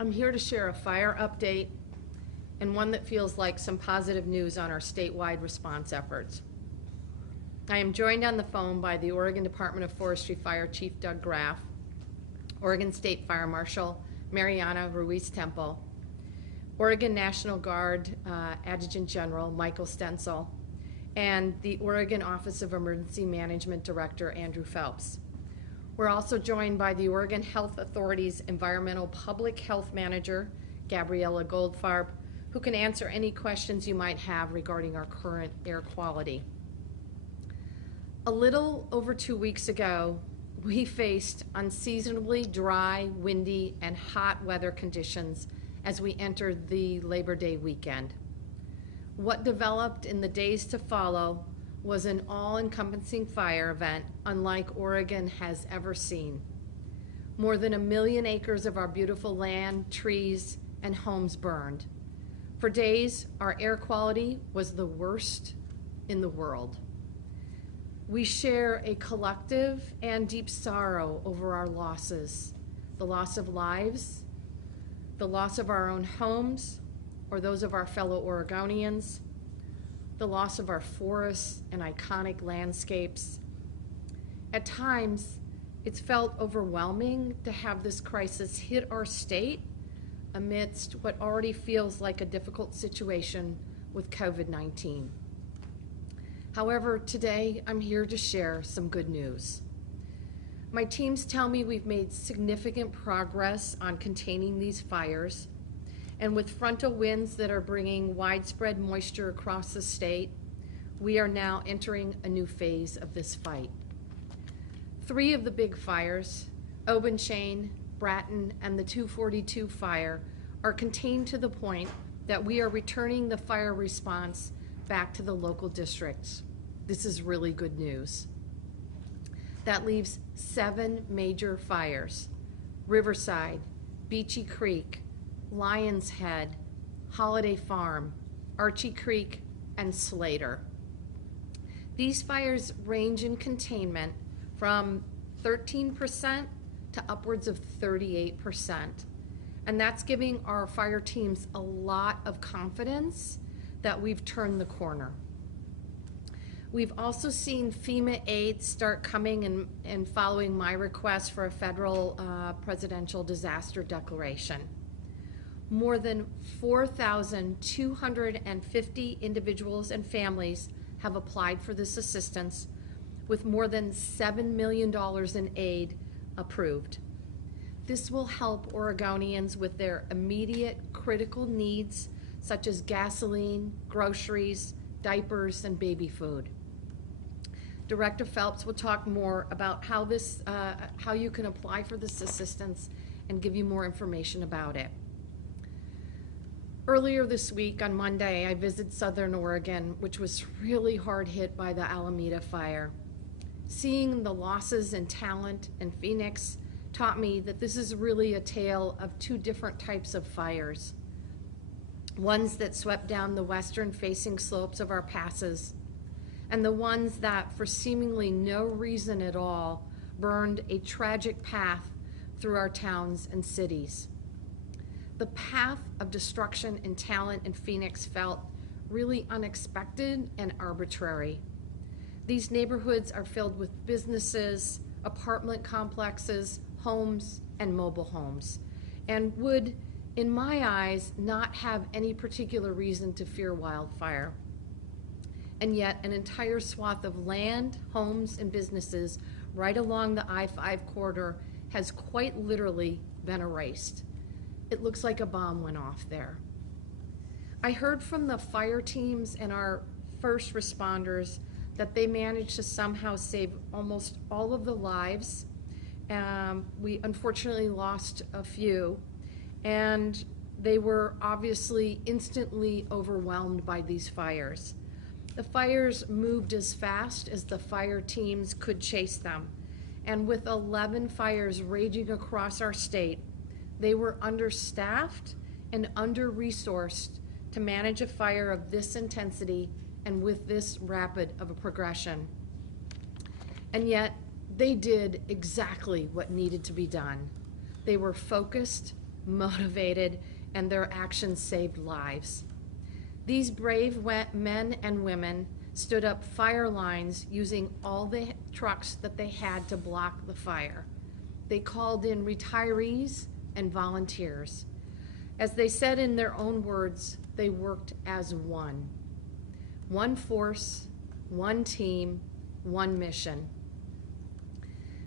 I'm here to share a fire update and one that feels like some positive news on our statewide response efforts. I am joined on the phone by the Oregon Department of Forestry Fire Chief Doug Graff, Oregon State Fire Marshal Mariana Ruiz-Temple, Oregon National Guard Adjutant General Michael Stencil, and the Oregon Office of Emergency Management Director Andrew Phelps. We're also joined by the Oregon Health Authority's Environmental Public Health Manager, Gabriella Goldfarb, who can answer any questions you might have regarding our current air quality. A little over 2 weeks ago, we faced unseasonably dry, windy, and hot weather conditions as we entered the Labor Day weekend. What developed in the days to follow was an all-encompassing fire event unlike Oregon has ever seen. More than 1 million acres of our beautiful land, trees, and homes burned. For days, our air quality was the worst in the world. We share a collective and deep sorrow over our losses, the loss of lives, the loss of our own homes or those of our fellow Oregonians, the loss of our forests and iconic landscapes. At times, it's felt overwhelming to have this crisis hit our state amidst what already feels like a difficult situation with COVID-19. However, today I'm here to share some good news. My teams tell me we've made significant progress on containing these fires, and with frontal winds that are bringing widespread moisture across the state, we are now entering a new phase of this fight. 3 of the big fires, Aubenchain, Bratton, and the 242 fire, are contained to the point that we are returning the fire response back to the local districts. This is really good news. That leaves 7 major fires: Riverside, Beachy Creek, Lion's Head, Holiday Farm, Archie Creek, and Slater. These fires range in containment from 13% to upwards of 38%. And that's giving our fire teams a lot of confidence that we've turned the corner. We've also seen FEMA aid start coming and following my request for a federal presidential disaster declaration. More than 4,250 individuals and families have applied for this assistance, with more than $7 million in aid approved. This will help Oregonians with their immediate critical needs, such as gasoline, groceries, diapers, and baby food. Director Phelps will talk more about how you can apply for this assistance and give you more information about it. Earlier this week, on Monday, I visited Southern Oregon, which was really hard hit by the Alameda fire. Seeing the losses in Talent and Phoenix taught me that this is really a tale of 2 different types of fires. Ones that swept down the western-facing slopes of our passes, and the ones that, for seemingly no reason at all, burned a tragic path through our towns and cities. The path of destruction in Talent and Phoenix felt really unexpected and arbitrary. These neighborhoods are filled with businesses, apartment complexes, homes, and mobile homes, and would, in my eyes, not have any particular reason to fear wildfire. And yet, an entire swath of land, homes, and businesses right along the I-5 corridor has quite literally been erased. It looks like a bomb went off there. I heard from the fire teams and our first responders that they managed to somehow save almost all of the lives. We unfortunately lost a few, and they were obviously instantly overwhelmed by these fires. The fires moved as fast as the fire teams could chase them, and with 11 fires raging across our state, they were understaffed and under-resourced to manage a fire of this intensity and with this rapid of a progression. And yet, they did exactly what needed to be done. They were focused, motivated, and their actions saved lives. These brave men and women stood up fire lines using all the trucks that they had to block the fire. They called in retirees and volunteers. As they said in their own words, they worked as one. One force, one team, one mission.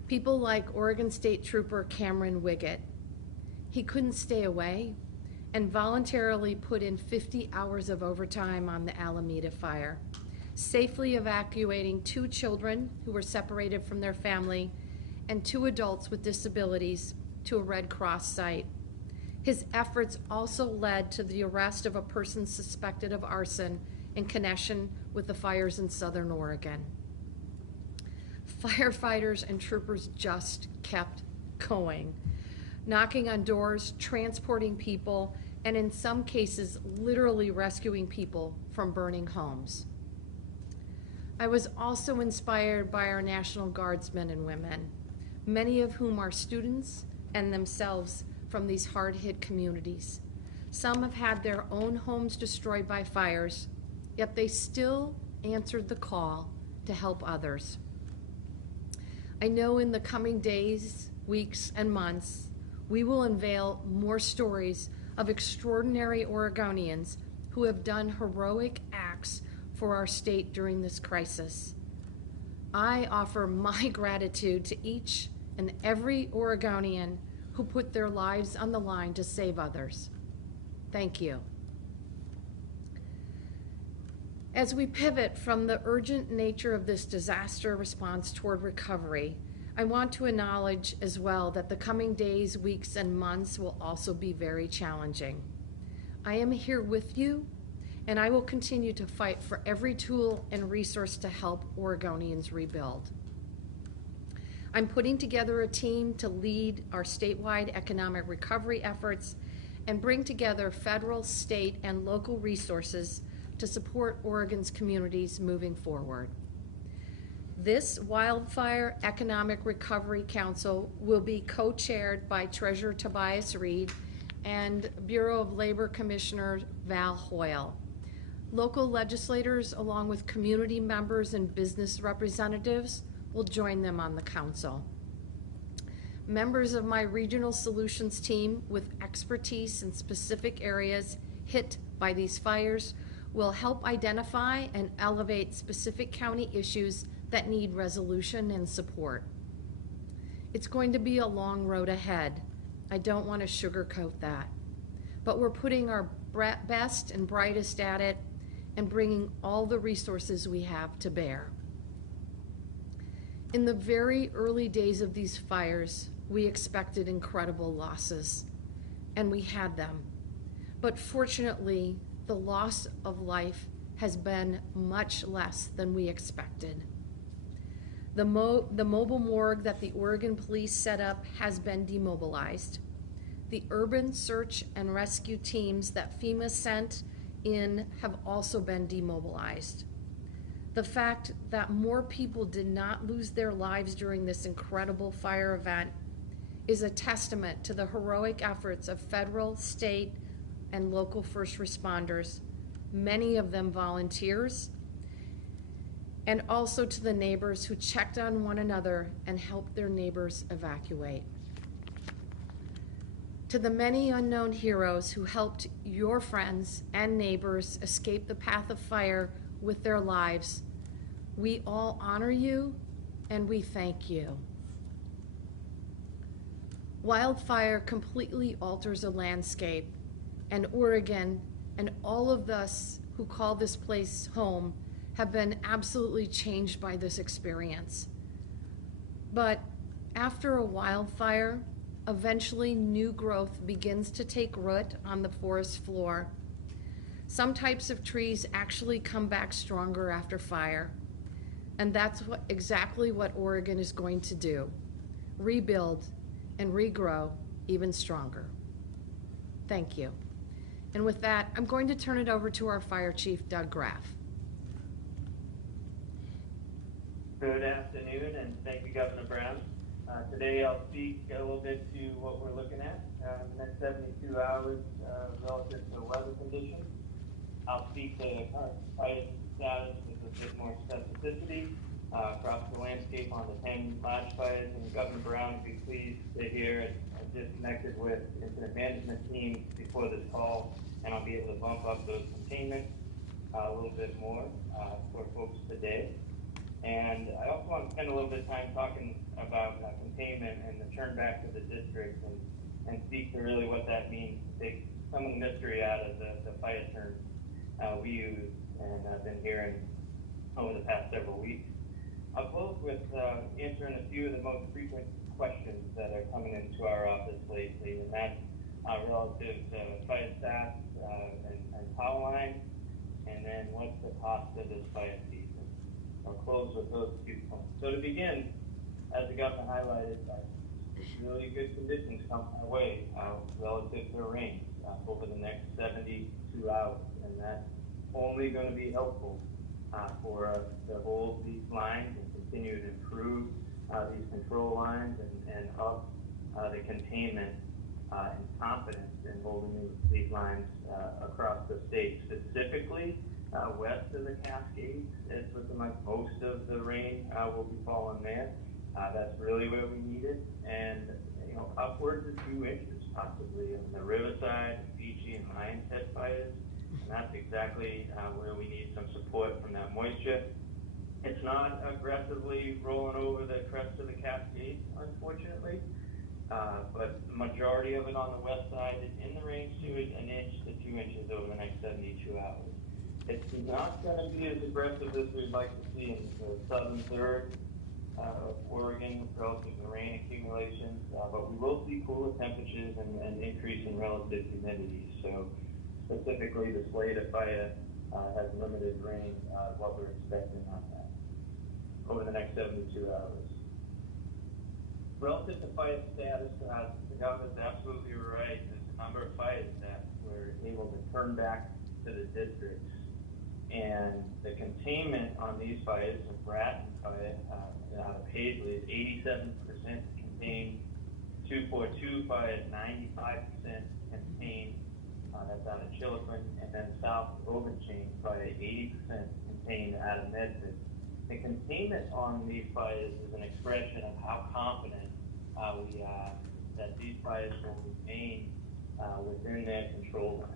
People like Oregon State Trooper Cameron Wiggett. He couldn't stay away and voluntarily put in 50 hours of overtime on the Alameda fire, safely evacuating 2 children who were separated from their family and 2 adults with disabilities to a Red Cross site. His efforts also led to the arrest of a person suspected of arson in connection with the fires in Southern Oregon. Firefighters and troopers just kept going, knocking on doors, transporting people, and in some cases, literally rescuing people from burning homes. I was also inspired by our National Guardsmen and women, many of whom are students and themselves from these hard-hit communities. Some have had their own homes destroyed by fires, yet they still answered the call to help others. I know in the coming days, weeks, and months, we will unveil more stories of extraordinary Oregonians who have done heroic acts for our state during this crisis. I offer my gratitude to each and every Oregonian who put their lives on the line to save others. Thank you. As we pivot from the urgent nature of this disaster response toward recovery, I want to acknowledge as well that the coming days, weeks, and months will also be very challenging. I am here with you, and I will continue to fight for every tool and resource to help Oregonians rebuild. I'm putting together a team to lead our statewide economic recovery efforts and bring together federal, state, and local resources to support Oregon's communities moving forward. This Wildfire Economic Recovery Council will be co-chaired by Treasurer Tobias Reed and Bureau of Labor Commissioner Val Hoyle. Local legislators, along with community members and business representatives, will join them on the council. Members of my regional solutions team with expertise in specific areas hit by these fires will help identify and elevate specific county issues that need resolution and support. It's going to be a long road ahead. I don't want to sugarcoat that, but we're putting our best and brightest at it and bringing all the resources we have to bear. In the very early days of these fires, we expected incredible losses, and we had them. But fortunately, the loss of life has been much less than we expected. The mobile morgue that the Oregon Police set up has been demobilized. The urban search and rescue teams that FEMA sent in have also been demobilized. The fact that more people did not lose their lives during this incredible fire event is a testament to the heroic efforts of federal, state, and local first responders, many of them volunteers, and also to the neighbors who checked on one another and helped their neighbors evacuate. To the many unknown heroes who helped your friends and neighbors escape the path of fire with their lives, we all honor you and we thank you. Wildfire completely alters a landscape, and Oregon and all of us who call this place home have been absolutely changed by this experience. But after a wildfire, eventually new growth begins to take root on the forest floor. Some types of trees actually come back stronger after fire. And that's exactly what Oregon is going to do: rebuild and regrow even stronger. Thank you. And with that, I'm going to turn it over to our Fire Chief, Doug Graff. Good afternoon, and thank you, Governor Brown. Today I'll speak a little bit to what we're looking at in the next 72 hours relative to weather conditions. I'll speak to current fire status with a bit more specificity across the landscape on the 10 large fires, and Governor Brown would be pleased to hear it. I just connected with incident management teams before this call, and I'll be able to bump up those containments a little bit more for folks today. And I also want to spend a little bit of time talking about containment and the turn back to the district and speak to really what that means to take some of the mystery out of the fire terms we use and I've been hearing over the past several weeks. I'll close with answering a few of the most frequent questions that are coming into our office lately, and that's relative to fire stats and power lines, and then what's the cost of this fire season. I'll close with those 2 points. So to begin, as the governor highlighted, really good conditions come our way relative to rain over the next 72 hours, and that's only going to be helpful for us to hold these lines and continue to improve these control lines and up the containment and confidence in holding these lines across the state, specifically west of the Cascades. It's looking like most of the rain will be falling there. That's really where we need it, and upwards of 2 inches possibly in the Riverside, Beachy, and Lions Head fires, and that's exactly where we need some support from that moisture. It's not aggressively rolling over the crest of the Cascades, unfortunately, but the majority of it on the west side is in the range to 1 inch to 2 inches over the next 72 hours. It's not going to be as aggressive as we'd like to see in the southern third of Oregon relative to rain accumulations, but we will see cooler temperatures and an increase in relative humidity. So specifically, the slate of fire has limited rain, what we're expecting on that over the next 72 hours. Relative to fire status, the governor's absolutely right. There's a number of fires that we're able to turn back to the districts. And the containment on these fires, the Bratton fire out of Paisley, is 87% contained. 242 fire is 95% contained. That's out of Chillicothe. And then South Overchain fire, 80% contained out of Medford. The containment on these fires is an expression of how confident we are that these fires will remain within their control line.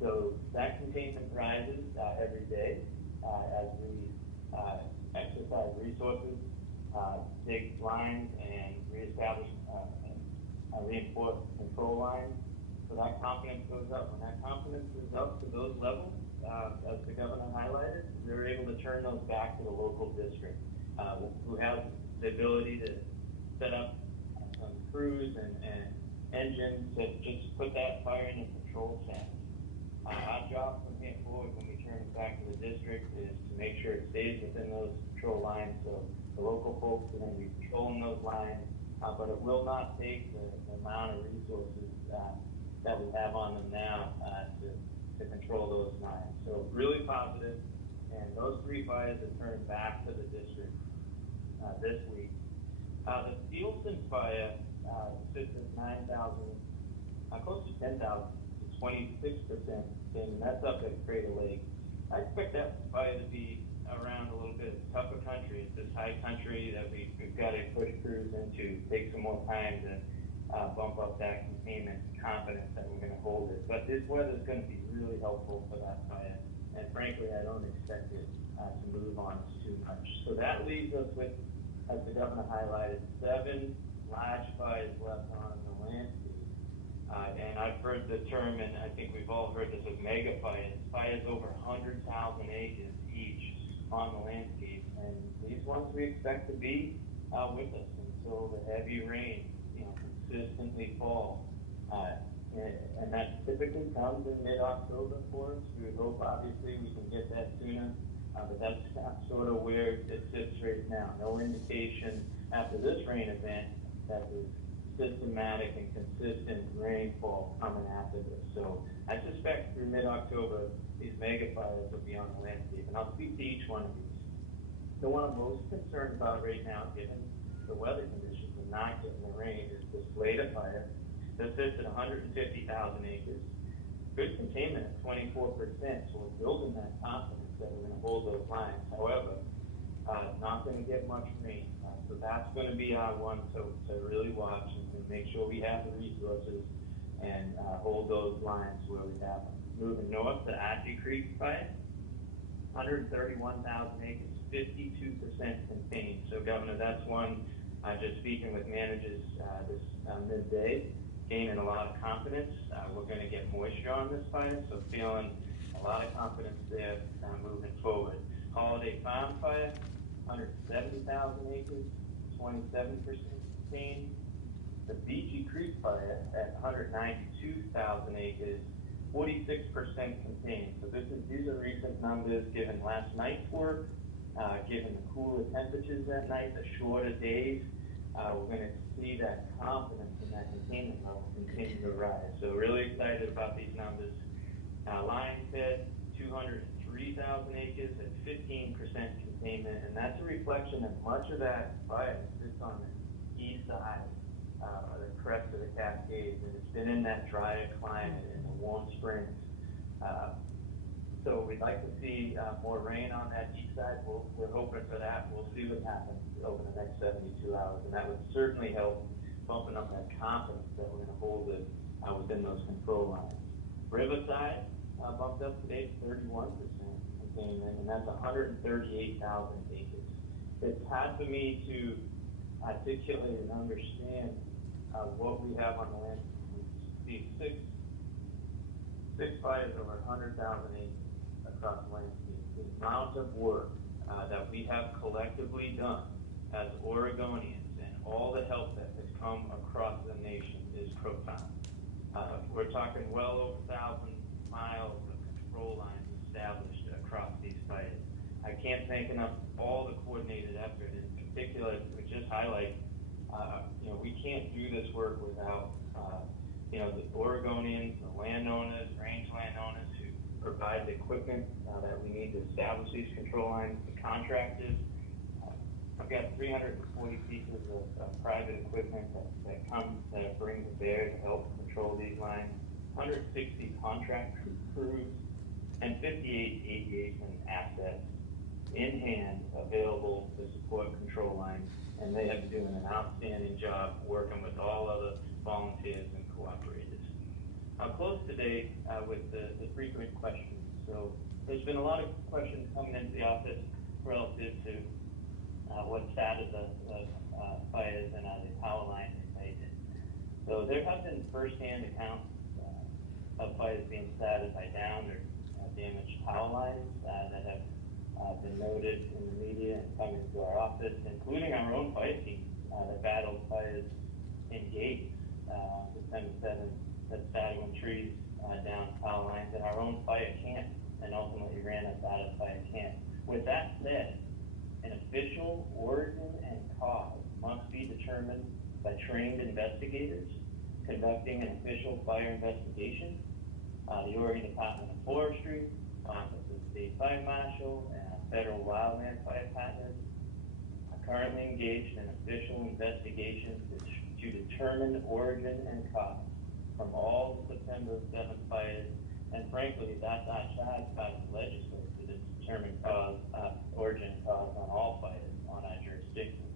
So that containment rises every day as we exercise resources, dig lines, and reestablish and reinforce control lines. So that confidence goes up. When that confidence is up to those levels, as the governor highlighted, we're able to turn those back to the local district, who have the ability to set up some crews and engines to just put that fire in a control center. Our job from here forward when we turn it back to the district is to make sure it stays within those control lines. So the local folks are going to be controlling those lines, but it will not take the amount of resources that we have on them now to control those lines. So really positive, and those 3 fires are turning back to the district this week. The Steelson fire sits at 9,000, close to 10,000, 26%, and that's up at Crater Lake. I expect that fire to be around a little bit tougher country. It's this high country that we've got to push crews into, take some more time to bump up that containment confidence that we're going to hold it. But this weather is going to be really helpful for that fire, and frankly, I don't expect it to move on us too much. So that leaves us with, as the governor highlighted, 7 large fires left on the landscape. And I've heard the term, and I think we've all heard this, of mega fires. Fires over 100,000 acres each on the landscape, and these ones we expect to be with us until the heavy rain, consistently fall. And that typically comes in mid-October for us. We would hope, obviously, we can get that sooner, but that's sort of where it sits right now. No indication after this rain event that there's systematic and consistent rainfall coming after this. So I suspect through mid-October, these mega fires will be on the landscape, and I'll speak to each one of these. The one I'm most concerned about right now, given the weather conditions and not getting the rain is this Leda fire that sits at 150,000 acres. Good containment at 24%, so we're building that confidence that we're going to hold those lines. However, not going to get much rain. So that's going to be our one to really watch and make sure we have the resources and hold those lines where we have them. Moving north to Ashley Creek fire, 131,000 acres, 52% contained. So Governor, that's one, just speaking with managers this midday, gaining a lot of confidence. We're going to get moisture on this fire, so feeling a lot of confidence there moving forward. Holiday Farm fire, 170,000 acres, 27% contained. The Beachy Creek fire at 192,000 acres, 46% contained. So these are recent numbers given last night's work, given the cooler temperatures that night, the shorter days. We're going to see that confidence in that containment level continue to rise. So really excited about these numbers. Lion Fed, 203,000 acres at 15% containment, and that's a reflection that much of that fire sits on the east side of the crest of the Cascades, and it's been in that drier climate in the warm springs. So we'd like to see more rain on that east side. We're hoping for that. We'll see what happens over the next 72 hours, and that would certainly help bumping up that confidence that we're going to hold it within those control lines. Riverside bumped up today to 31% containment, and that's 138,000 acres. It's hard for me to articulate and understand what we have on the land. We see six fires over 100,000 acres across the landscape. The amount of work that we have collectively done as Oregonians and all the help that has come across the nation is profound. We're talking well over 1,000 miles of control lines established across these fires. I can't thank enough all the coordinated effort. In particular, to just highlight, we can't do this work without the Oregonians, the landowners, range landowners who provide the equipment that we need to establish these control lines, the contractors. I've got 340 pieces of private equipment that bring to bear to help control these lines, 160 contract crews, and 58 aviation assets in hand available to support control lines, and they have been doing an outstanding job working with all other volunteers and cooperators. I'll close today with the frequent questions. So there's been a lot of questions coming into the office relative to what started the fires and are the power lines related. So there have been first-hand accounts of fires being started by downed or damaged power lines that have been noted in the media and come into our office, including our own fire teams that battled fires in Gates December 7th that started when trees down power lines in our own fire camp and ultimately ran us out of fire camp. With that said, an official origin and cause must be determined by trained investigators conducting an official fire investigation. The Oregon Department of Forestry, Office of the State Fire Marshal, and Federal Wildland Fire Partners are currently engaged in official investigations to determine origin and cause from all the September 7th fires, and frankly, that's our charge by the legislature to determine origin and cause on all fires on our jurisdiction.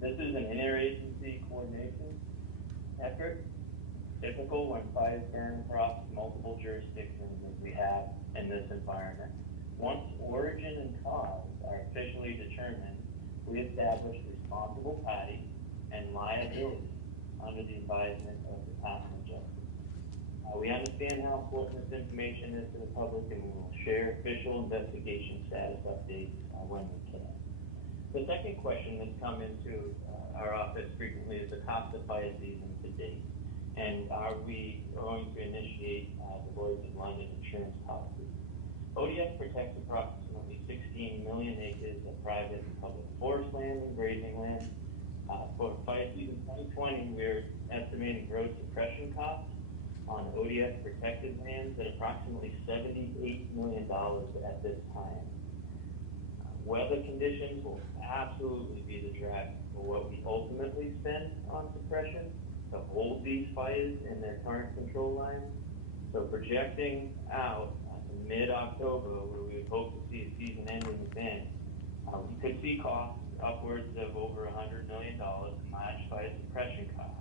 This is an interagency coordination effort, typical when fires burn across multiple jurisdictions as we have in this environment. Once origin and cause are officially determined, we establish responsible parties and liability under the advisement of the Department of Justice. We understand how important this information is to the public, and we will share official investigation status updates when we can. The second question that's come into our office frequently is the cost of fire season to date, and are we going to initiate the Lloyd's of London insurance policy? ODF protects approximately 16 million acres of private and public forest land and grazing land. For fire season 2020, we're estimating gross suppression costs on ODF protected lands at approximately $78 million at this time. weather conditions will absolutely be the drag for what we ultimately spend on suppression to hold these fires in their current control lines. So projecting out to mid-October, where we would hope to see a season-ending event, we could see costs upwards of over $100 million in large fire suppression costs.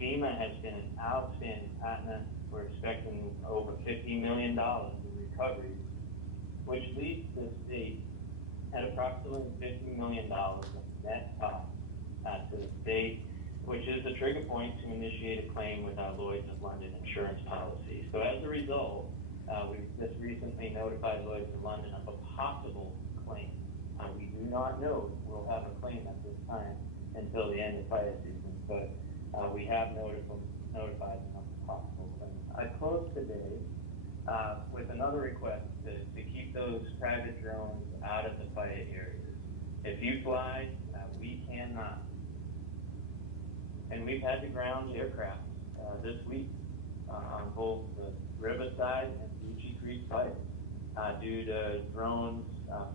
FEMA has been an outstanding partner. We're expecting over $50 million in recoveries, which leaves the state at approximately $50 million of net cost to the state, which is the trigger point to initiate a claim with our Lloyd's of London insurance policy. So as a result, we've just recently notified Lloyd's of London of a possible claim. We do not know if we'll have a claim at this time until the end of fire season, but we have notified them of a possible claim. I close today with another request to keep those private drones out of the fire areas. If you fly, we cannot. And we've had to ground aircraft this week on both the Riverside and Beachy Creek fires due to drones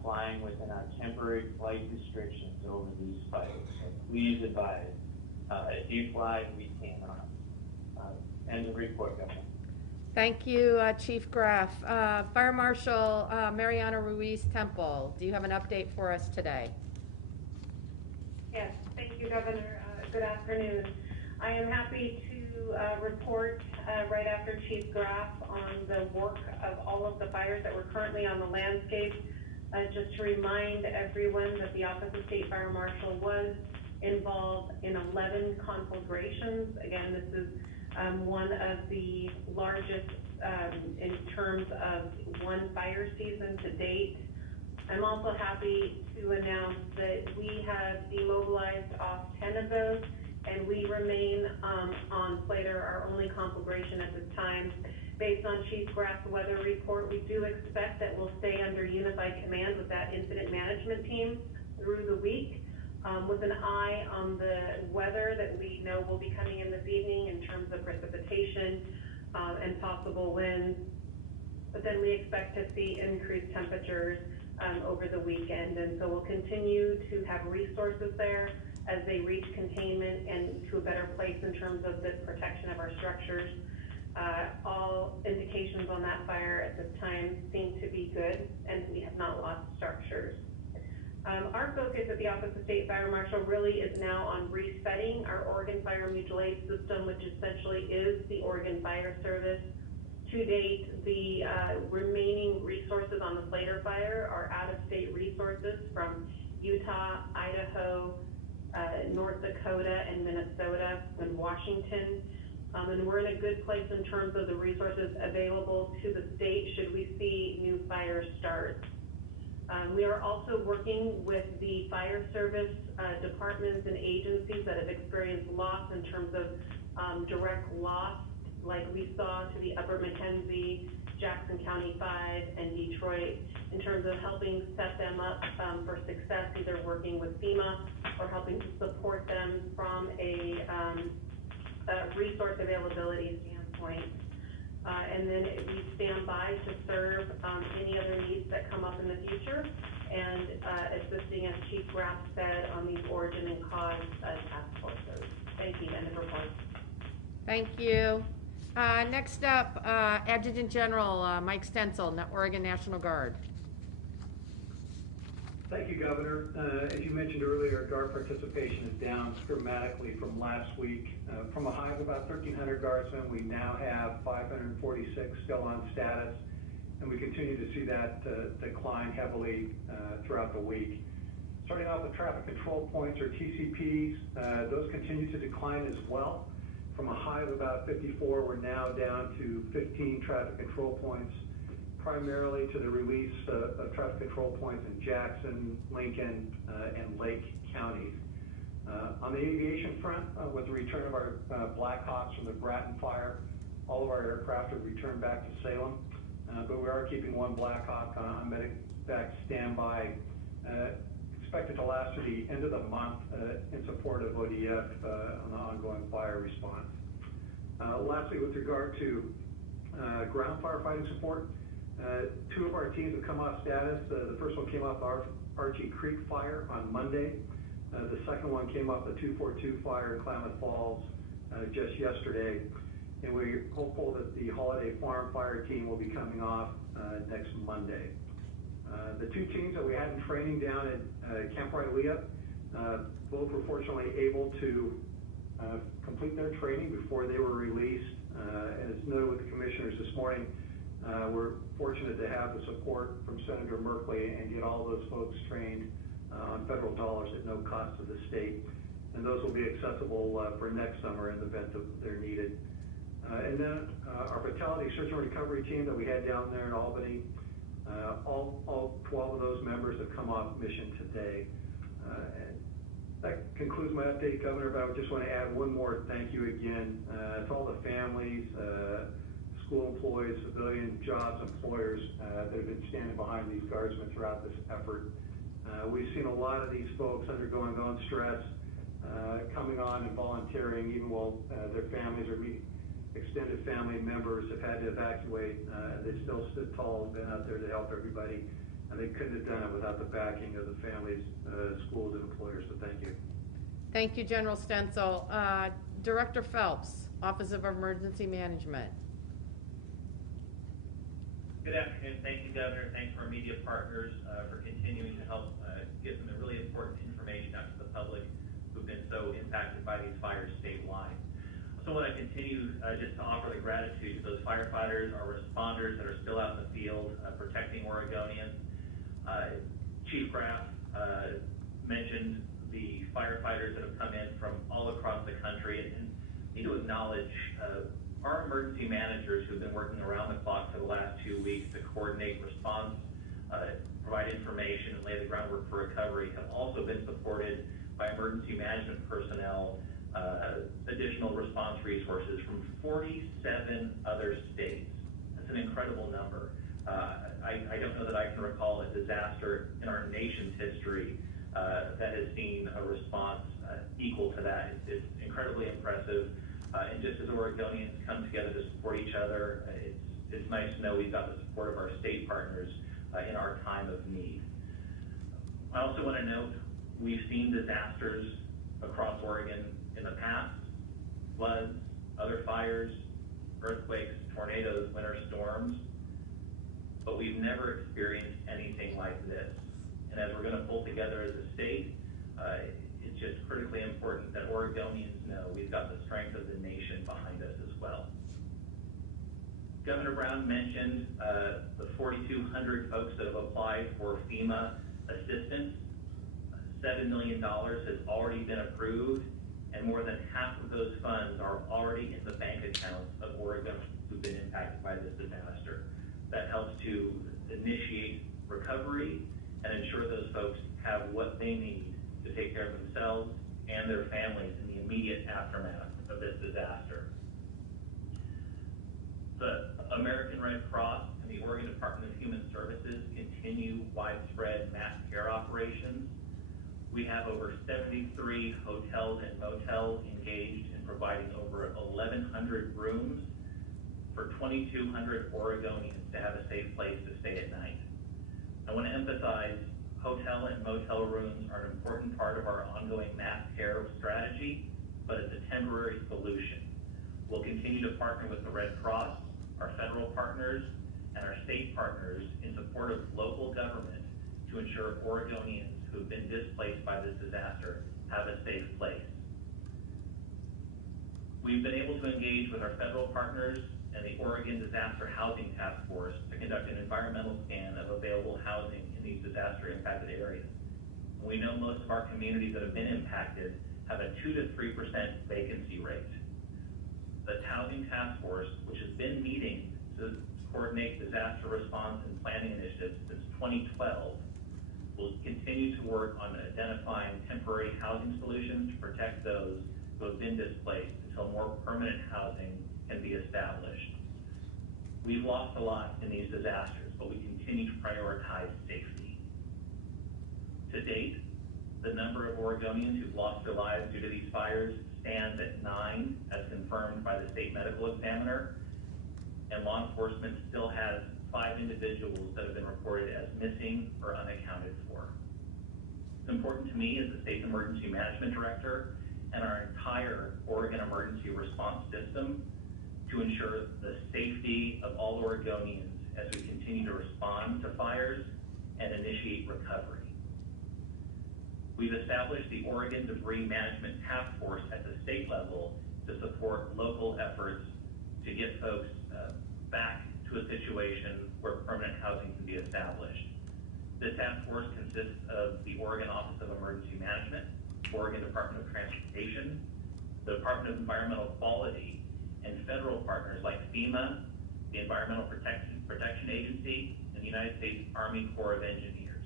flying within our temporary flight restrictions over these fires. So please advise, if you fly, we cannot. End of report, Governor. Thank you, Chief Graff. Fire Marshal Mariana Ruiz Temple, do you have an update for us today? Yes, thank you, Governor. Good afternoon. I am happy to report right after Chief Graff on the work of all of the fires that were currently on the landscape. Just to remind everyone that the Office of State Fire Marshal was involved in 11 conflagrations. Again, this is one of the largest in terms of one fire season to date. I'm also happy to announce that we have demobilized off 10 of those, and we remain on Slater, our only conflagration at this time. Based on Chief Graff's weather report, we do expect that we'll stay under unified command with that incident management team through the week, with an eye on the weather that we know will be coming in this evening in terms of precipitation and possible winds. But then we expect to see increased temperatures over the weekend, and so we'll continue to have resources there as they reach containment and to a better place in terms of the protection of our structures. All indications on that fire at this time seem to be good, and we have not lost structures. Our focus at the Office of State Fire Marshal really is now on resetting our Oregon Fire Mutual Aid System, which essentially is the Oregon Fire Service. To date, the remaining resources on the Slater fire are out-of-state resources from Utah, Idaho, North Dakota, and Minnesota, and Washington. And we're in a good place in terms of the resources available to the state should we see new fire starts. We are also working with the fire service departments and agencies that have experienced loss in terms of direct loss, like we saw to the Upper Mackenzie, Jackson County 5, and Detroit, in terms of helping set them up for success, either working with FEMA or helping to support them from a resource availability standpoint. And then we stand by to serve any other needs that come up in the future, and assisting, as Chief Graff said, on these origin and cause task forces. Thank you. End of report. Thank you. Next up, Adjutant General Mike Stensel, Oregon National Guard. Thank you, Governor. As you mentioned earlier, Guard participation is down dramatically from last week. From a high of about 1,300 Guardsmen, we now have 546 still on status, and we continue to see that decline heavily throughout the week. Starting off with traffic control points, or TCPs, those continue to decline as well. From a high of about 54, we're now down to 15 traffic control points, primarily to the release of traffic control points in Jackson, Lincoln, and Lake counties. On the aviation front, with the return of our Black Hawks from the Bratton fire, all of our aircraft have returned back to Salem, but we are keeping one Black Hawk on medevac standby, expected to last through the end of the month in support of ODF on the ongoing fire response. Lastly, with regard to ground firefighting support, two of our teams have come off status. The first one came off Archie Creek fire on Monday. The second one came up, a 242 fire in Klamath Falls, just yesterday. And we're hopeful that the Holiday Farm fire team will be coming off next Monday. The two teams that we had in training down at Camp Rylea, both were fortunately able to complete their training before they were released. As noted with the commissioners this morning, we're fortunate to have the support from Senator Merkley and get all those folks trained on federal dollars at no cost to the state. And those will be accessible for next summer in the event that they're needed. And then our fatality search and recovery team that we had down there in Albany, all 12 of those members have come off mission today. And that concludes my update, Governor, but I just want to add one more thank you again to all the families, school employees, civilian jobs, employers that have been standing behind these guardsmen throughout this effort. We've seen a lot of these folks undergoing their own stress, coming on and volunteering even while their families or extended family members have had to evacuate. They still stood tall and been out there to help everybody, and they couldn't have done it without the backing of the families, schools, and employers, so thank you. Thank you, General Stenzel. Director Phelps, Office of Emergency Management. Good afternoon. Thank you, Governor. Thanks for our media partners for continuing to help get some really important information out to the public who've been so impacted by these fires statewide. So I want to continue just to offer the gratitude to those firefighters, our responders that are still out in the field protecting Oregonians. Chief Graf mentioned the firefighters that have come in from all across the country, and need to acknowledge our emergency managers who've been working around the clock for the last 2 weeks to coordinate response, provide information, and lay the groundwork for recovery, have also been supported by emergency management personnel, additional response resources from 47 other states. That's an incredible number. I don't know that I can recall a disaster in our nation's history that has seen a response equal to that. It's incredibly impressive. And just as Oregonians come together to support each other, it's nice to know we've got the support of our state partners in our time of need. I also want to note we've seen disasters across Oregon in the past: floods, other fires, earthquakes, tornadoes, winter storms, but we've never experienced anything like this. And as we're going to pull together as a state, it's just critically important that Oregonians know we've got the strength of the nation behind us as well. Governor Brown mentioned the 4,200 folks that have applied for FEMA assistance. $7 million has already been approved, and more than half of those funds are already in the bank accounts of Oregonians who've been impacted by this disaster. That helps to initiate recovery and ensure those folks have what they need to take care of themselves and their families in the immediate aftermath of this disaster. The American Red Cross and the Oregon Department of Human Services continue widespread mass care operations. We have over 73 hotels and motels engaged in providing over 1,100 rooms for 2,200 Oregonians to have a safe place to stay at night. I want to emphasize hotel and motel rooms are an important part of our ongoing mass care strategy, but it's a temporary solution. We'll continue to partner with the Red Cross, our federal partners, and our state partners in support of local government to ensure Oregonians who've been displaced by this disaster have a safe place. We've been able to engage with our federal partners and the Oregon Disaster Housing Task Force to conduct an environmental scan of available housing in these disaster-impacted areas. We know most of our communities that have been impacted have a 2 to 3% vacancy rate. The Housing Task Force, which has been meeting to coordinate disaster response and planning initiatives since 2012, will continue to work on identifying temporary housing solutions to protect those who have been displaced until more permanent housing can be established. We've lost a lot in these disasters, but we continue to prioritize safety. To date, the number of Oregonians who've lost their lives due to these fires stands at 9, as confirmed by the state medical examiner, and law enforcement still has 5 individuals that have been reported as missing or unaccounted for. It's important to me as the state's emergency management director and our entire Oregon emergency response system to ensure the safety of all Oregonians as we continue to respond to fires and initiate recovery. We've established the Oregon Debris Management Task Force at the state level to support local efforts to get folks back to a situation where permanent housing can be established. This task force consists of the Oregon Office of Emergency Management, Oregon Department of Transportation, the Department of Environmental Quality, and federal partners like FEMA, the Environmental Protection Agency, and the United States Army Corps of Engineers.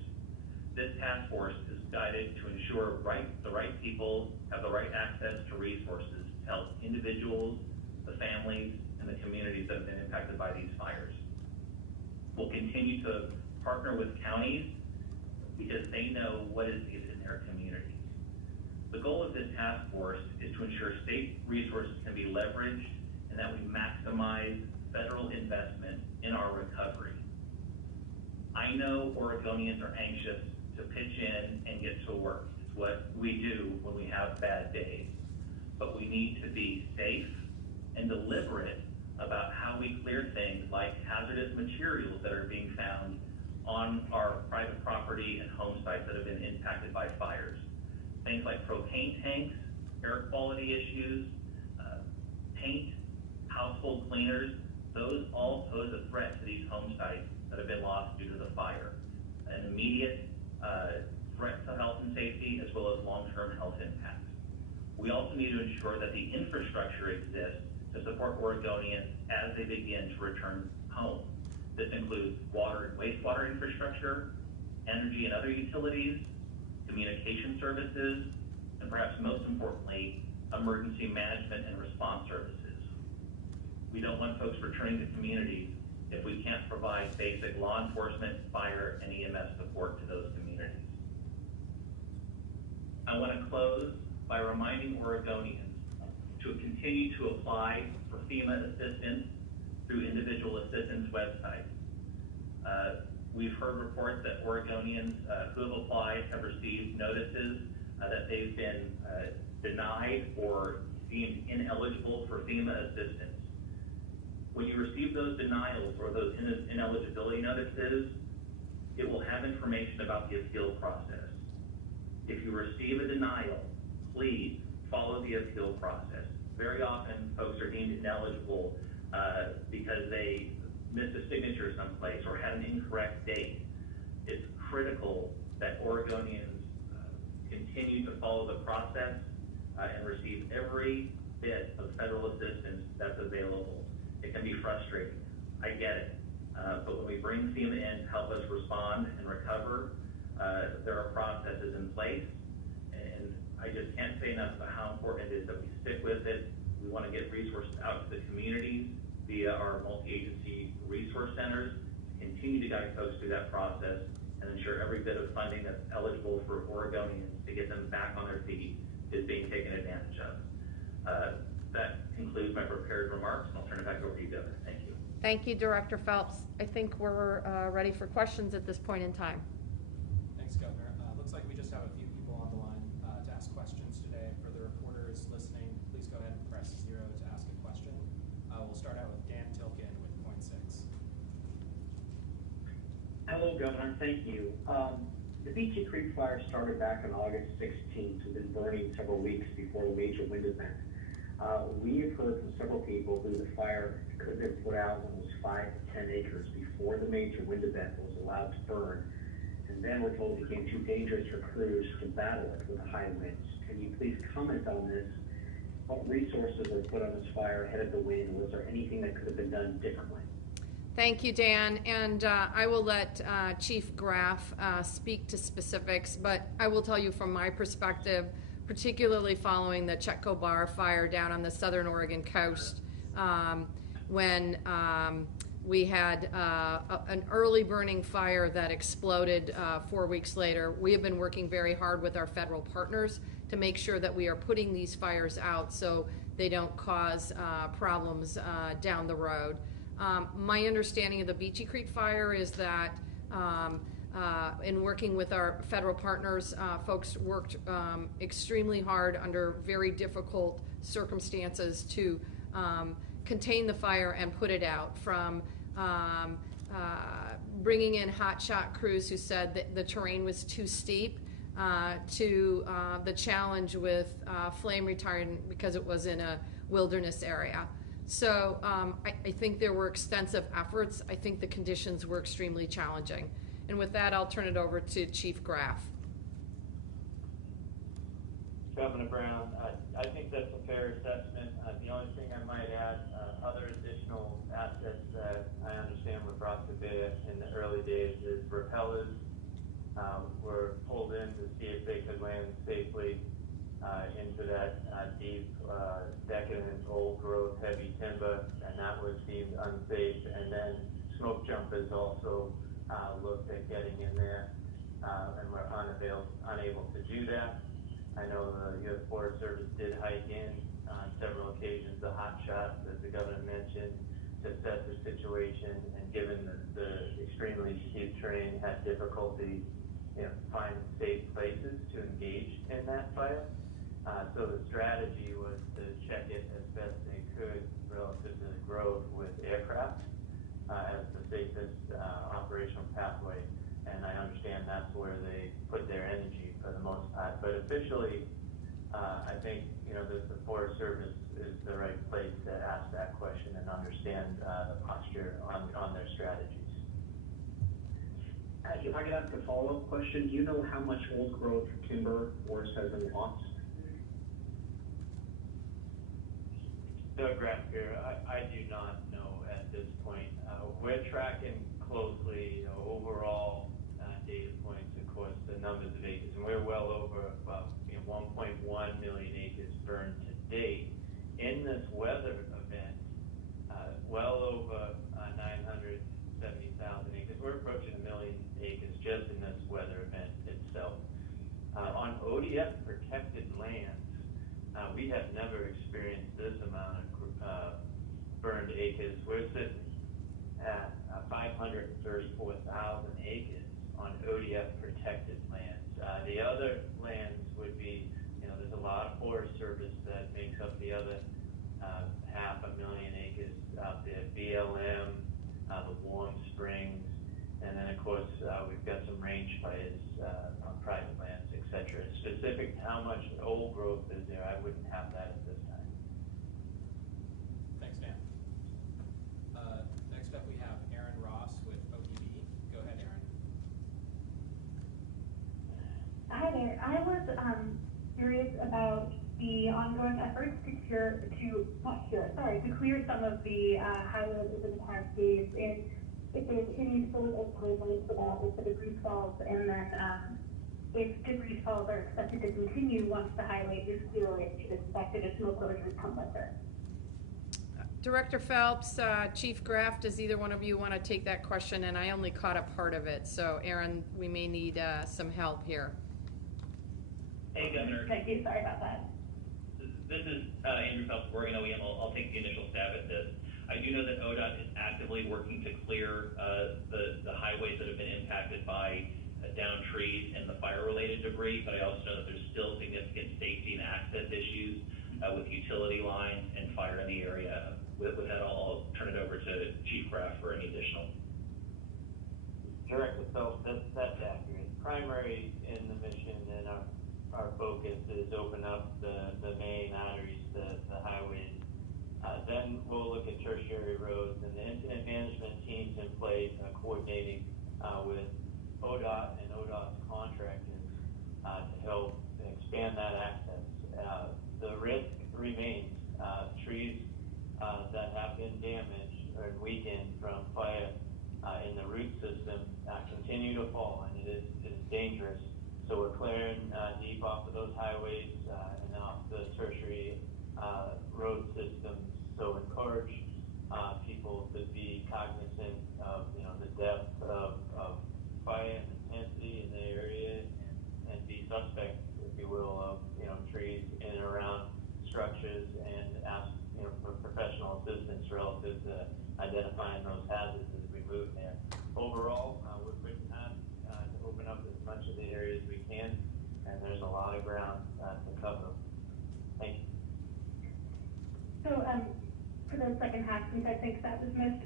This task force is guided to ensure the right people have the right access to resources to help individuals, the families, and the communities that have been impacted by these fires. We'll continue to partner with counties because they know what is needed in their communities. The goal of this task force is to ensure state resources can be leveraged and that we maximize federal investment in our recovery. I know Oregonians are anxious to pitch in and get to work. It's what we do when we have bad days. But we need to be safe and deliberate about how we clear things like hazardous materials that are being found on our private property and home sites that have been impacted by fires. Things like propane tanks, air quality issues, paint, household cleaners, those all pose a threat to these home sites that have been lost due to the fire. An immediate threat to health and safety as well as long-term health impacts. We also need to ensure that the infrastructure exists to support Oregonians as they begin to return home. This includes water and wastewater infrastructure, energy and other utilities, communication services, and perhaps most importantly, emergency management and response services. We don't want folks returning to communities if we can't provide basic law enforcement, fire, and EMS support to those communities. I want to close by reminding Oregonians to continue to apply for FEMA assistance through individual assistance websites. We've heard reports that Oregonians who have applied have received notices that they've been denied or deemed ineligible for FEMA assistance. When you receive those denials or those ineligibility notices, it will have information about the appeal process. If you receive a denial, please follow the appeal process. Very often, folks are deemed ineligible because they missed a signature someplace or had an incorrect date. It's critical that Oregonians continue to follow the process and receive every bit of federal assistance that's available. It can be frustrating. I get it. But when we bring FEMA in to help us respond and recover, there are processes in place. And I just can't say enough about how important it is that we stick with it. We want to get resources out to the communities via our multi-agency resource centers, continue to guide folks through that process, and ensure every bit of funding that's eligible for Oregonians to get them back on their feet is being taken advantage of. That concludes my prepared remarks, and I'll turn it back over to you, Governor. Thank you. Thank you, Director Phelps. I think we're ready for questions at this point in time. Thanks, Governor. Looks like we just have a few people on the line to ask questions today. For the reporters listening, please go ahead and press 0 to ask a question. We'll start out with Dan Tilkin with Point 6. Hello, Governor. Thank you. The Beachy Creek fire started back on August 16th and been burning several weeks before the major wind event. We have heard from several people who the fire could have been put out when it was 5 to 10 acres before the major wind event was allowed to burn. And then we're told it became too dangerous for crews to battle it with the high winds. Can you please comment on this? What resources were put on this fire ahead of the wind? Was there anything that could have been done differently? Thank you, Dan, and I will let Chief Graff speak to specifics, but I will tell you from my perspective, particularly following the Chetco Bar fire down on the southern Oregon coast, when we had an early burning fire that exploded 4 weeks later. We have been working very hard with our federal partners to make sure that we are putting these fires out so they don't cause problems down the road. My understanding of the Beachy Creek fire is that in working with our federal partners, folks worked extremely hard under very difficult circumstances to contain the fire and put it out, from bringing in hotshot crews who said that the terrain was too steep, to the challenge with flame retardant because it was in a wilderness area. So I think there were extensive efforts. I think the conditions were extremely challenging. And with that, I'll turn it over to Chief Graff. Governor Brown, I think that's a fair assessment. The only thing I might add, other additional assets that I understand were brought to bear in the early days is repellers were pulled in to see if they could land safely into that deep, decadent, old growth, heavy timber, and that was deemed unsafe. And then smoke jumpers also looked at getting in there and were unable to do that. I know the U.S. Forest Service did hike in on several occasions, the hot shots, as the governor mentioned, to assess the situation, and given the extremely steep terrain, had difficulty finding safe places to engage in that fire. So the strategy was to check it as best they could relative to the growth with aircraft as the safest operational pathway. And I understand that's where they put their energy for the most part. But officially, I think the Forest Service is the right place to ask that question and understand the posture on their strategies. If I could ask a follow-up question, do you know how much old growth timber forest has been lost? Doug Graff here. I do not know at this point. We're tracking closely overall data points, of course, the numbers of acres, and we're well over about 1.1 million acres burned to date. In this weather event, well over 970,000 acres. We're approaching 1 million acres just in this weather event itself. On ODF protected lands, we have never experienced this amount of burned acres. We're sitting at 534,000 acres on ODF protected lands. The other lands would be, there's a lot of Forest Service that makes up the other 500,000 acres out there. BLM, the Warm Springs, and then of course we've got some range fires on private lands, etc. Specific to how much old growth is there, I wouldn't have that at this time. Thanks, Dan. Next up we have Aaron Ross with ODB. Go ahead, Aaron. Hi there. I was curious about the ongoing efforts to clear some of the highways over the past days, and if there's any sort of timeline for that with the debris falls, and then if debris falls are expected to continue once the highway is clear, or if you expect additional closures come with it. Director Phelps, Chief Graff, does either one of you want to take that question? And I only caught a part of it, so Aaron, we may need some help here. Hey, Governor. Thank you. Sorry about that. This is Andrew Phelps, Oregon OEM. I'll take the initial stab at this. I do know that ODOT is actively working to clear the highways that have been impacted by downed trees and the fire-related debris, but I also know that there's still significant safety and access issues with utility lines and fire in the area. With that, I'll turn it over to Chief Graff for any additional. Director Phelps, that's accurate. Primary in the mission and our focus is open up the main arteries, the highways. Then we'll look at tertiary roads, and the incident management teams in place coordinating with ODOT and ODOT's contractors to help expand that access. The risk remains. Trees that have been damaged or weakened from fire in the root system continue to fall, and it is dangerous. So we're clearing deep off of those highways and off the tertiary road systems. So encourage people to be cognizant of the depth of fire and intensity in the area, and be suspect, if you will, of trees in and around structures, and ask for professional assistance relative to identifying those hazards as we move there. Overall, we're pretty hard much of the areas we can, and there's a lot of ground to cover. Thank you. So, for the second half, since I think that was missed,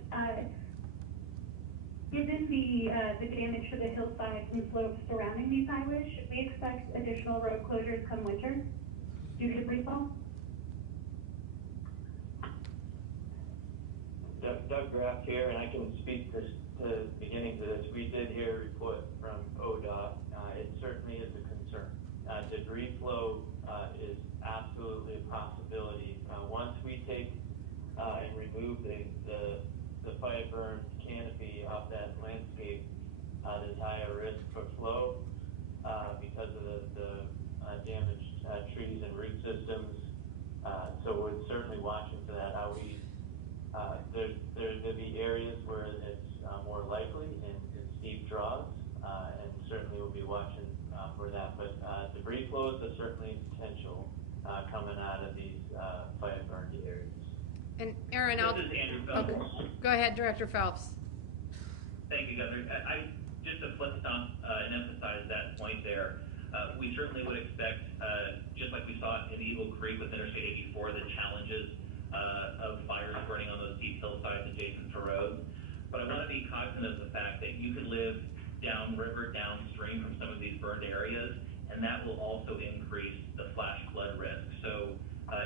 given the damage to the hillsides and slopes surrounding these highways, should we expect additional road closures come winter due to freefall? Doug Graff here, and I can speak to the beginnings of this. We did hear a report from ODOT. It certainly is a concern. Debris flow is absolutely a possibility. Once we take and remove the fire burn canopy off that landscape, there's higher risk for flow because of the damaged trees and root systems. So we're certainly watching for that. There'll be areas where it's more likely in steep draws, and certainly we'll be watching for that. But debris flows are certainly potential coming out of these fire burned areas. And Aaron, This is Andrew Phelps. Okay. Go ahead, Director Phelps. Thank you, Governor. Just to flip stomp and emphasize that point there, we certainly would expect, just like we saw in Eagle Creek with Interstate 84, the challenges of fires burning on those steep hillsides adjacent to roads. But I want to be cognizant of the fact that you could live downriver, downstream from some of these burned areas, and that will also increase the flash flood risk. So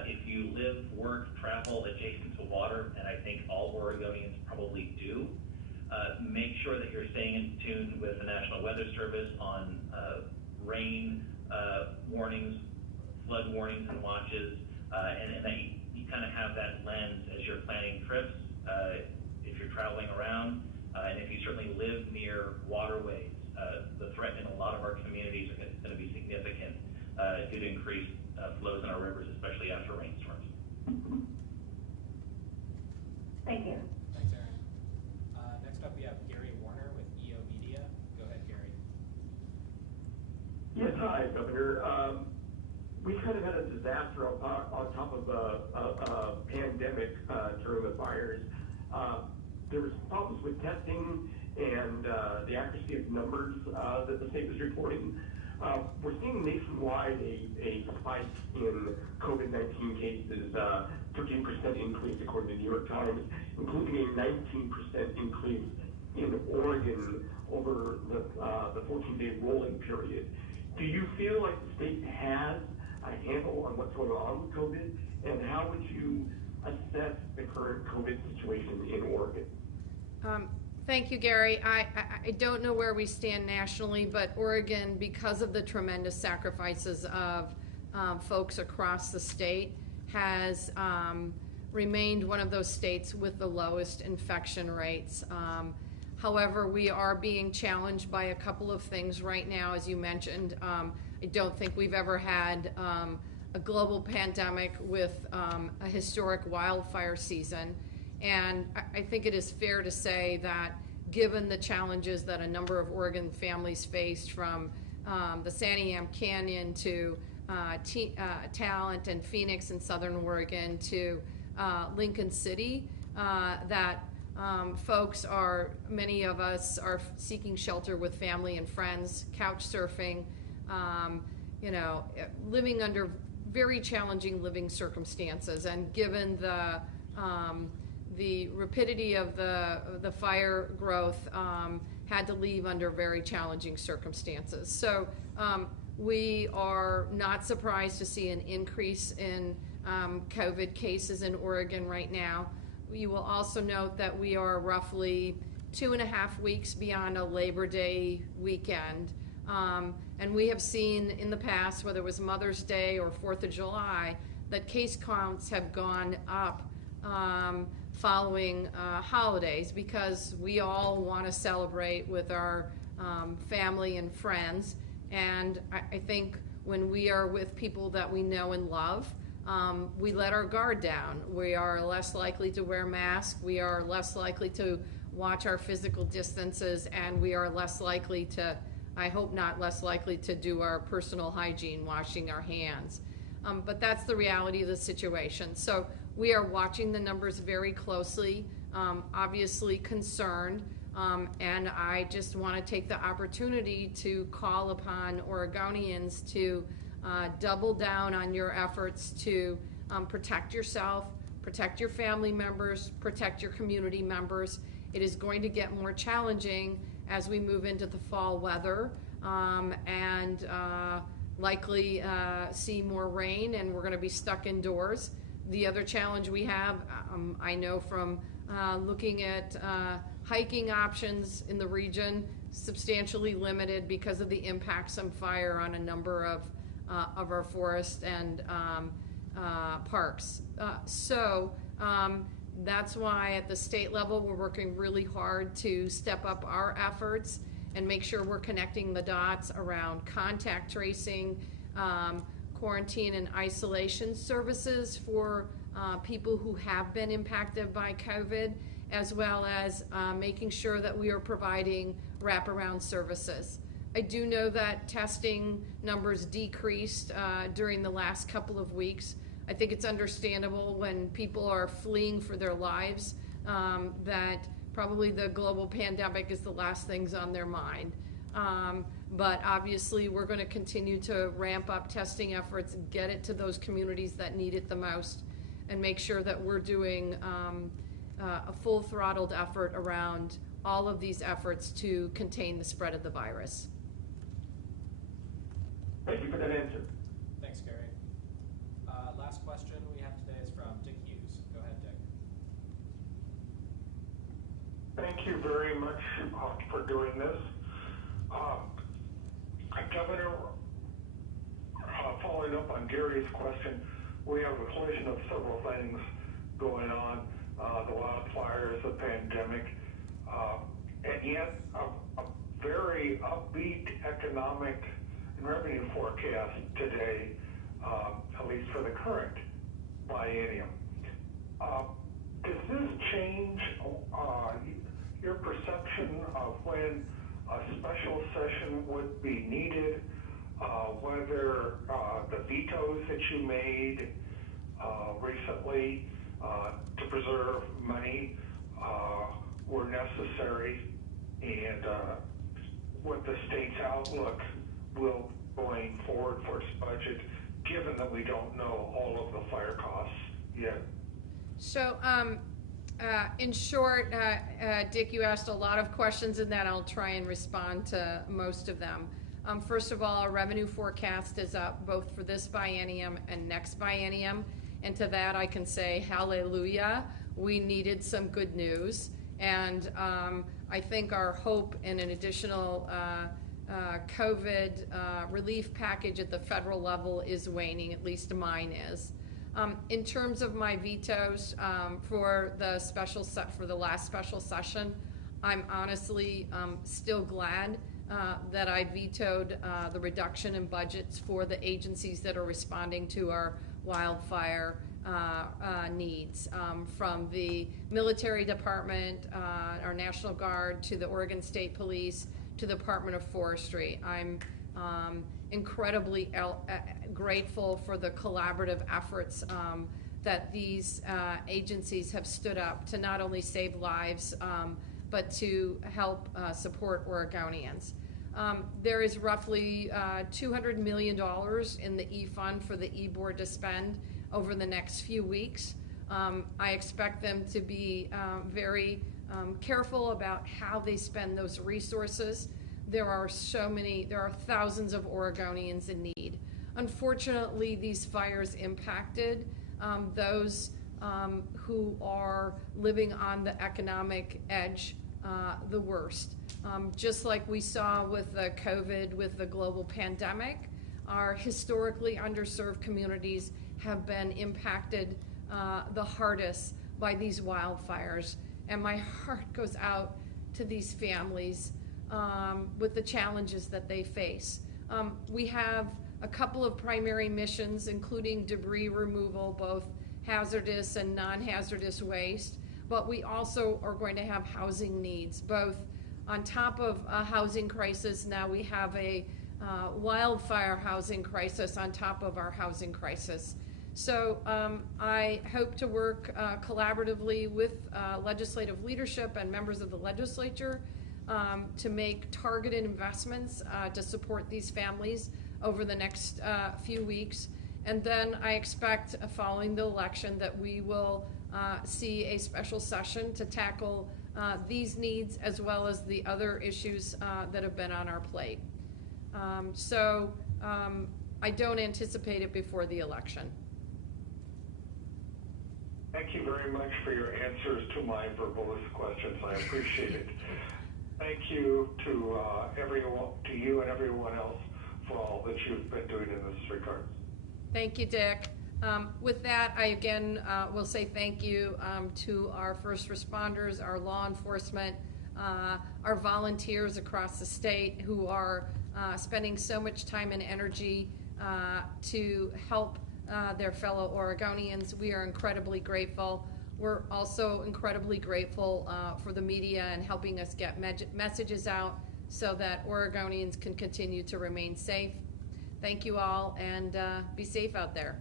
if you live, work, travel adjacent to water, and I think all Oregonians probably do, make sure that you're staying in tune with the National Weather Service on rain warnings, flood warnings and watches, and that you kind of have that lens as you're planning trips, if you're traveling around, and if you certainly live near waterways. The threat in a lot of our communities is going to be significant due to increased flows in our rivers, especially after rainstorms. Thank you. Thanks, Aaron. Next up, we have Gary Warner with EO Media. Go ahead, Gary. Yes, hi, Governor. We kind of had a disaster on top of a pandemic during the fires. There was problems with testing and the accuracy of numbers that the state was reporting. We're seeing nationwide a spike in COVID-19 cases, 13% increase according to the New York Times, including a 19% increase in Oregon over the 14-day rolling period. Do you feel like the state has a handle on what's going on with COVID, and how would you assess the current COVID situation in Oregon? Thank you, Gary. I don't know where we stand nationally, but Oregon, because of the tremendous sacrifices of folks across the state, has remained one of those states with the lowest infection rates. However, we are being challenged by a couple of things right now, as you mentioned. I don't think we've ever had a global pandemic with a historic wildfire season. And I think it is fair to say that given the challenges that a number of Oregon families faced, from the Santiam Canyon to Talent and Phoenix in Southern Oregon to Lincoln City, that folks many of us are seeking shelter with family and friends, couch surfing, living under very challenging living circumstances. And given the rapidity of the fire growth, had to leave under very challenging circumstances. So we are not surprised to see an increase in COVID cases in Oregon right now. You will also note that we are roughly 2.5 weeks beyond a Labor Day weekend. And we have seen in the past, whether it was Mother's Day or 4th of July, that case counts have gone up following holidays, because we all want to celebrate with our family and friends. And I think when we are with people that we know and love, we let our guard down. We are less likely to wear masks. We are less likely to watch our physical distances, and we are less likely to, I hope not less likely to do our personal hygiene, washing our hands. But that's the reality of the situation. So we are watching the numbers very closely, obviously concerned. And I just want to take the opportunity to call upon Oregonians to double down on your efforts to protect yourself, protect your family members, protect your community members. It is going to get more challenging as we move into the fall weather, and likely see more rain, and we're going to be stuck indoors. The other challenge we have, I know from looking at hiking options in the region, substantially limited because of the impacts of fire on a number of our forests and parks. That's why at the state level, we're working really hard to step up our efforts and make sure we're connecting the dots around contact tracing, quarantine and isolation services for people who have been impacted by COVID, as well as making sure that we are providing wraparound services. I do know that testing numbers decreased during the last couple of weeks. I think it's understandable when people are fleeing for their lives, that probably the global pandemic is the last things on their mind. But obviously we're going to continue to ramp up testing efforts, get it to those communities that need it the most, and make sure that we're doing a full throttled effort around all of these efforts to contain the spread of the virus. Thank you for that answer. Thanks, Gary. Last question we have today is from Dick Hughes. Go ahead, Dick. Thank you very much for doing this. Governor, following up on Gary's question, we have a collision of several things going on, the wildfires, the pandemic, and yet a very upbeat economic and revenue forecast today, at least for the current biennium. Does this change your perception of when a special session would be needed, whether the vetoes that you made recently to preserve money were necessary, and what the state's outlook will going forward for its budget, given that we don't know all of the fire costs yet? So, in short, Dick, you asked a lot of questions in that. I'll try and respond to most of them. First of all, our revenue forecast is up both for this biennium and next biennium. And to that, I can say hallelujah. We needed some good news. And I think our hope in an additional COVID relief package at the federal level is waning, at least mine is. In terms of my vetoes for the last special session, I'm honestly still glad that I vetoed the reduction in budgets for the agencies that are responding to our wildfire needs, from the military department, our National Guard, to the Oregon State Police, to the Department of Forestry. I'm incredibly grateful for the collaborative efforts that these agencies have stood up to not only save lives, but to help support Oregonians. There is roughly $200 million in the E-Fund for the E-Board to spend over the next few weeks. I expect them to be very careful about how they spend those resources. There are thousands of Oregonians in need. Unfortunately, these fires impacted those who are living on the economic edge the worst. Just like we saw with the COVID, with the global pandemic, our historically underserved communities have been impacted the hardest by these wildfires. And my heart goes out to these families with the challenges that they face. We have a couple of primary missions, including debris removal, both hazardous and non-hazardous waste, but we also are going to have housing needs, both on top of a housing crisis. Now we have a wildfire housing crisis on top of our housing crisis. So I hope to work collaboratively with legislative leadership and members of the legislature to make targeted investments to support these families over the next few weeks. And then I expect, following the election, that we will see a special session to tackle these needs as well as the other issues that have been on our plate. I don't anticipate it before the election. Thank you very much for your answers to my verbose questions. I appreciate it. Thank you to everyone, to you and everyone else for all that you've been doing in this regard. Thank you, Dick. With that, I again will say thank you to our first responders, our law enforcement, our volunteers across the state who are spending so much time and energy to help their fellow Oregonians. We are incredibly grateful. We're also incredibly grateful for the media and helping us get messages out so that Oregonians can continue to remain safe. Thank you all, and be safe out there.